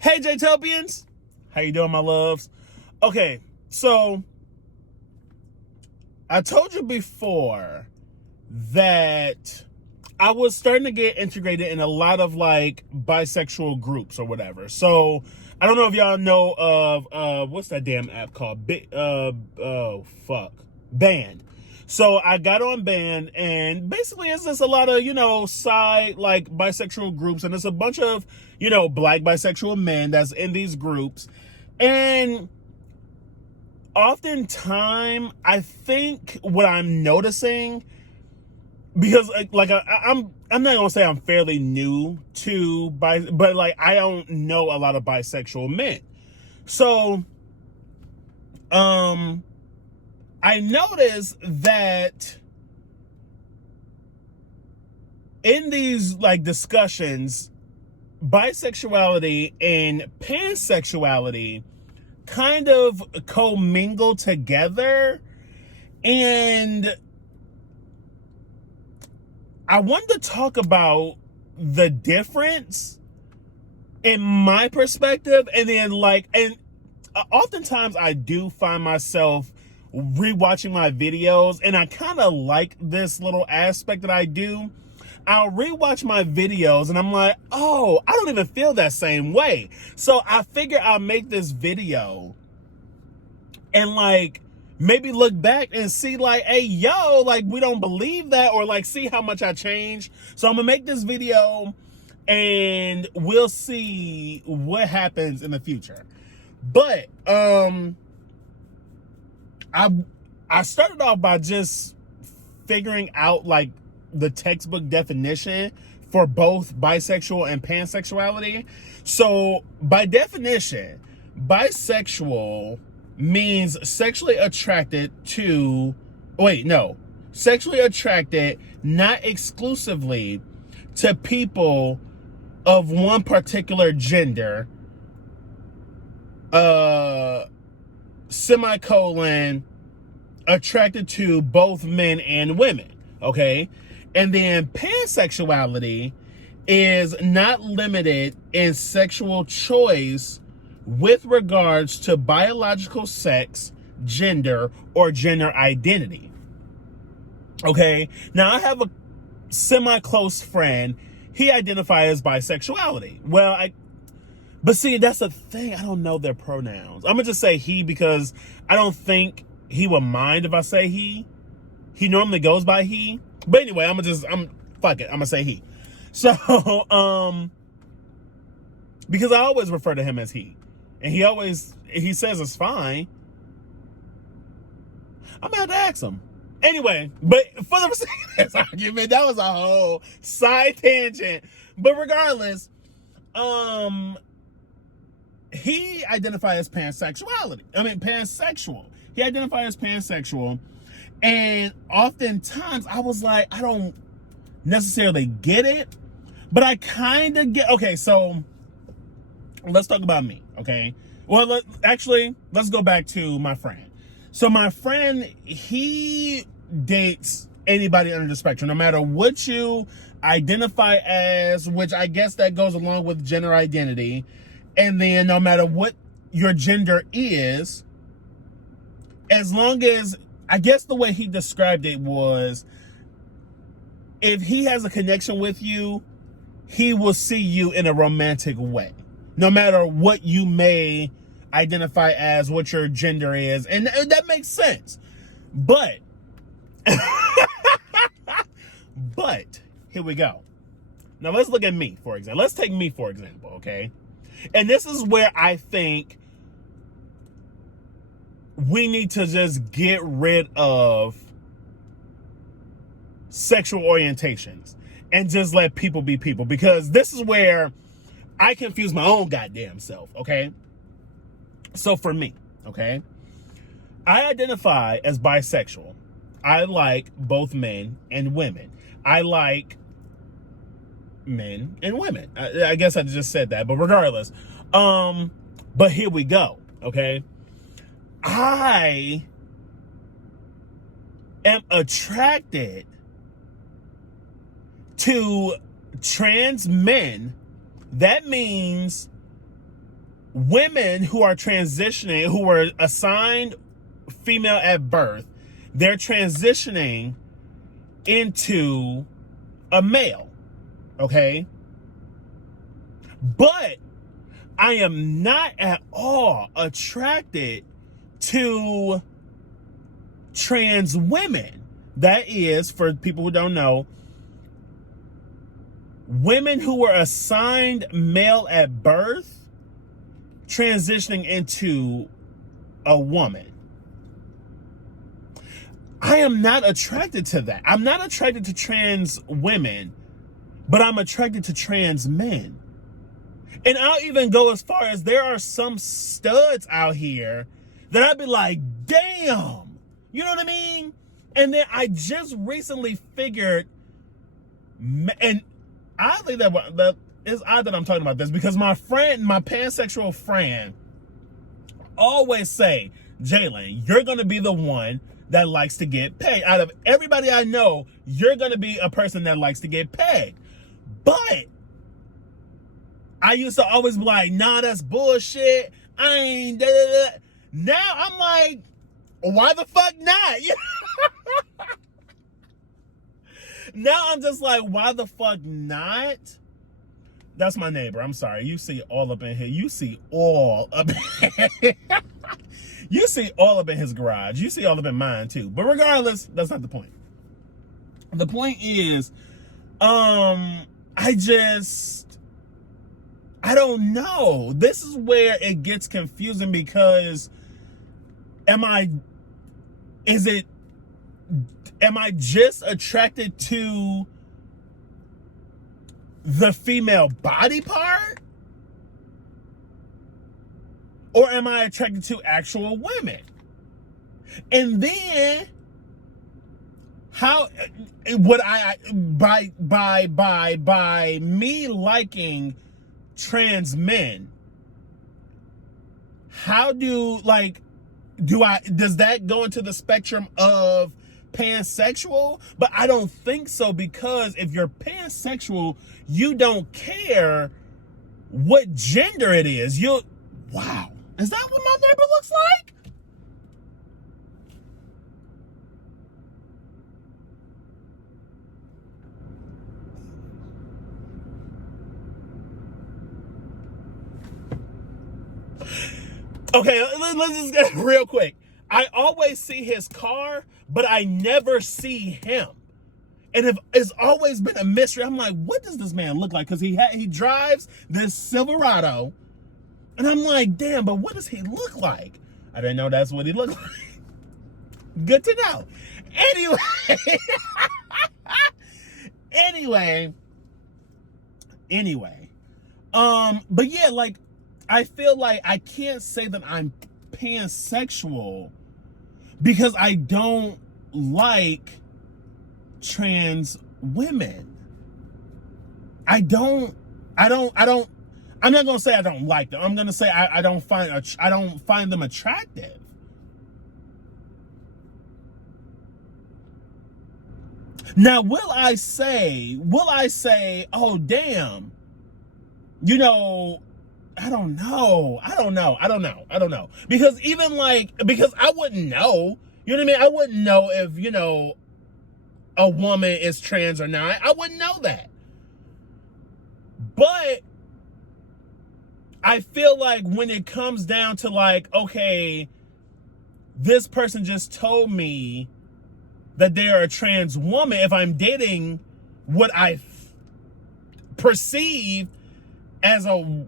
Hey Jay-Topians, how you doing, my loves? Okay, so I told you before that I was starting to get integrated in a lot of like bisexual groups or whatever. So I don't know if y'all know of what's that damn app called? Band. So I got on Band, and basically it's just a lot of, side like bisexual groups, and it's a bunch of, black bisexual men that's in these groups. And oftentimes I think what I'm noticing, because I'm not gonna say I'm fairly new to but like I don't know a lot of bisexual men. So I noticed that in these like discussions, bisexuality and pansexuality kind of commingle together. And I wanted to talk about the difference in my perspective, and then oftentimes I do find myself rewatching my videos, and I kind of like this little aspect that I do. I'll rewatch my videos and I'm like, oh, I don't even feel that same way. So I figure I'll make this video and like maybe look back and see like, hey, yo, like we don't believe that, or like see how much I changed. So I'm gonna make this video and we'll see what happens in the future. But I started off by just figuring out like the textbook definition for both bisexual and pansexuality. So by definition, bisexual means sexually attracted, not exclusively to people of one particular gender, semicolon, attracted to both men and women. Okay. And then pansexuality is not limited in sexual choice with regards to biological sex, gender, or gender identity. Okay. Now I have a semi-close friend. He identifies as bisexuality. But see, that's the thing. I don't know their pronouns. I'm gonna just say he, because I don't think he would mind if I say he. He normally goes by he. But anyway, fuck it. I'm gonna say he. So, because I always refer to him as he. And he says it's fine. I'm gonna have to ask him. Anyway, but for the sake of this argument, that was a whole side tangent. But regardless, he identifies as pansexual. He identifies as pansexual. And oftentimes I was like, I don't necessarily get it, but I kind of get. Okay, so let's talk about me, okay? Well, let's go back to my friend. So my friend, he dates anybody under the spectrum, no matter what you identify as, which I guess that goes along with gender identity. And then no matter what your gender is, as long as, I guess the way he described it was, if he has a connection with you, he will see you in a romantic way, no matter what you may identify as, what your gender is. And that makes sense. But, but here we go. Now let's look at me, for example. Let's take me, for example, okay? And this is where I think we need to just get rid of sexual orientations and just let people be people, because this is where I confuse my own goddamn self, okay? So for me, okay, I identify as bisexual. I like both men and women. I like men and women. I guess I just said that, but regardless, but here we go, okay? I am attracted to trans men. That means women who are transitioning, who were assigned female at birth, they're transitioning into a male, okay? But I am not at all attracted to trans women. That is, for people who don't know, women who were assigned male at birth transitioning into a woman. I am not attracted to that. I'm not attracted to trans women, but I'm attracted to trans men. And I'll even go as far as there are some studs out here that I'd be like, damn, you know what I mean? And then I just recently figured, and oddly that it's odd that I'm talking about this, because my pansexual friend always say, Jalen, you're going to be the one that likes to get paid. Out of everybody I know, you're going to be a person that likes to get paid. But I used to always be like, nah, that's bullshit. I ain't da, da, da. Now I'm like, why the fuck not? Now I'm just like, why the fuck not? That's my neighbor. I'm sorry. You see all up in here. You see all up in You see all up in his garage. You see all up in mine too. But regardless, that's not the point. The point is, I don't know. This is where it gets confusing, because am I just attracted to the female body part? Or am I attracted to actual women? And then how would by me liking trans men, does that go into the spectrum of pansexual? But I don't think so, because if you're pansexual, you don't care what gender it is. Wow. Is that what my neighbor looks like? Okay, let's just get real quick. I always see his car, but I never see him. And it's always been a mystery. I'm like, what does this man look like? Because he drives this Silverado. And I'm like, damn, but what does he look like? I didn't know that's what he looked like. Good to know. Anyway. But yeah, like, I feel like I can't say that I'm pansexual because I don't like trans women. I'm not gonna say I don't like them. I'm gonna say I don't find them attractive. Now, will I say, oh damn, I don't know. Because because I wouldn't know. You know what I mean? I wouldn't know if, a woman is trans or not. I wouldn't know that. But I feel like when it comes down to like, okay, this person just told me that they're a trans woman, if I'm dating what I perceive as a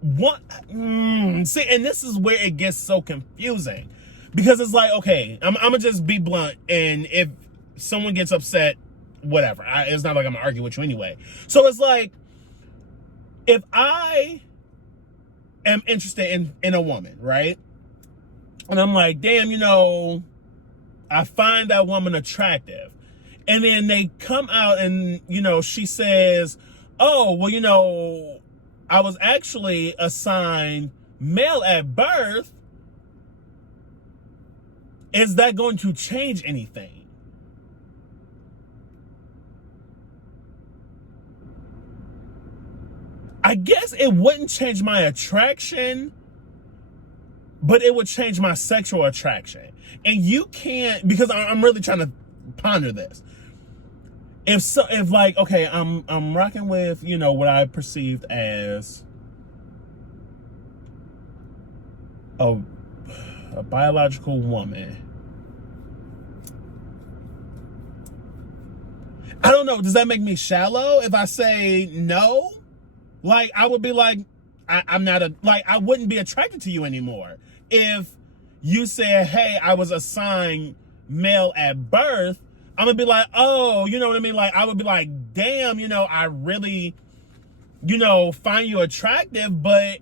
what? See, and this is where it gets so confusing, because it's like, okay, I'm gonna just be blunt, and if someone gets upset, whatever. It's not like I'm gonna argue with you anyway. So it's like, if I am interested in a woman, right? And I'm like, damn, I find that woman attractive. And then they come out and, she says, oh, well, I was actually assigned male at birth. Is that going to change anything? I guess it wouldn't change my attraction, but it would change my sexual attraction. And you can't, because I'm really trying to ponder this. If like, okay, I'm rocking with, you know, what I perceived as a biological woman. I don't know. Does that make me shallow if I say no? Like, I would be like, I'm not I wouldn't be attracted to you anymore. If you said, hey, I was assigned male at birth, I'm gonna be like, oh, you know what I mean? Like, I would be like, damn, you know, I really, you know, find you attractive, but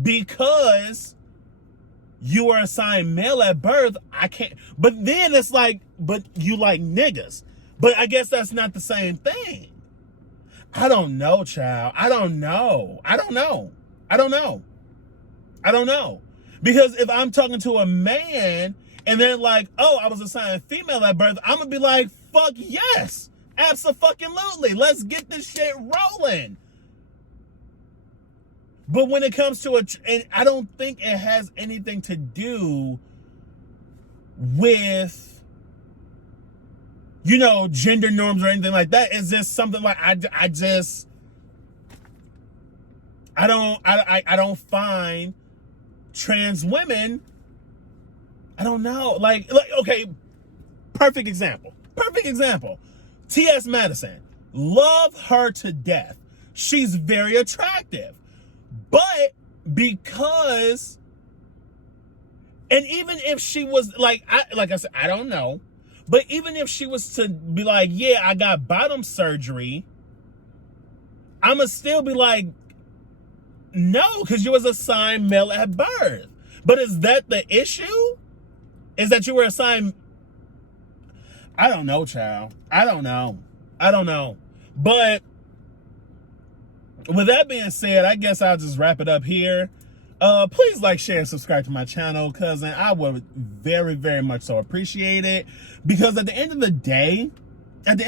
because you were assigned male at birth, I can't. But then it's like, but you like niggas. But I guess that's not the same thing. I don't know, child. I don't know. Because if I'm talking to a man and they're like, oh, I was assigned female at birth, I'm going to be like, fuck yes. Abso-fucking-lutely. Let's get this shit rolling. But when it comes to and I don't think it has anything to do with, you know, gender norms or anything like that. It's just something like I don't find trans women, I don't know, like okay, perfect example. T.S. Madison, love her to death. She's very attractive, but because, and even if she was like I said, I don't know. But even if she was to be like, yeah, I got bottom surgery, I'ma still be like, no, because you was assigned male at birth. But is that the issue? Is that you were assigned? I don't know, child. I don't know. But with that being said, I guess I'll just wrap it up here. Please like, share, and subscribe to my channel, cousin. I would very, very much so appreciate it. Because at the end of the day, I don't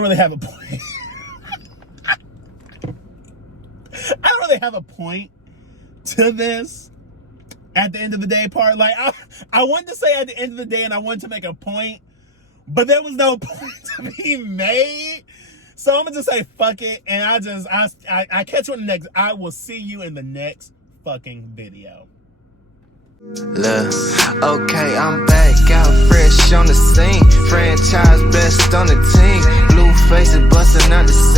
really have a point. I don't really have a point to this at the end of the day part. Like, I wanted to say at the end of the day and I wanted to make a point, but there was no point to be made. So I'm gonna just say fuck it, and I catch you in the next. I will see you in the next fucking video. Look, okay, I'm back, out fresh on the scene. Franchise best on the team. Blue faces busting out the scene.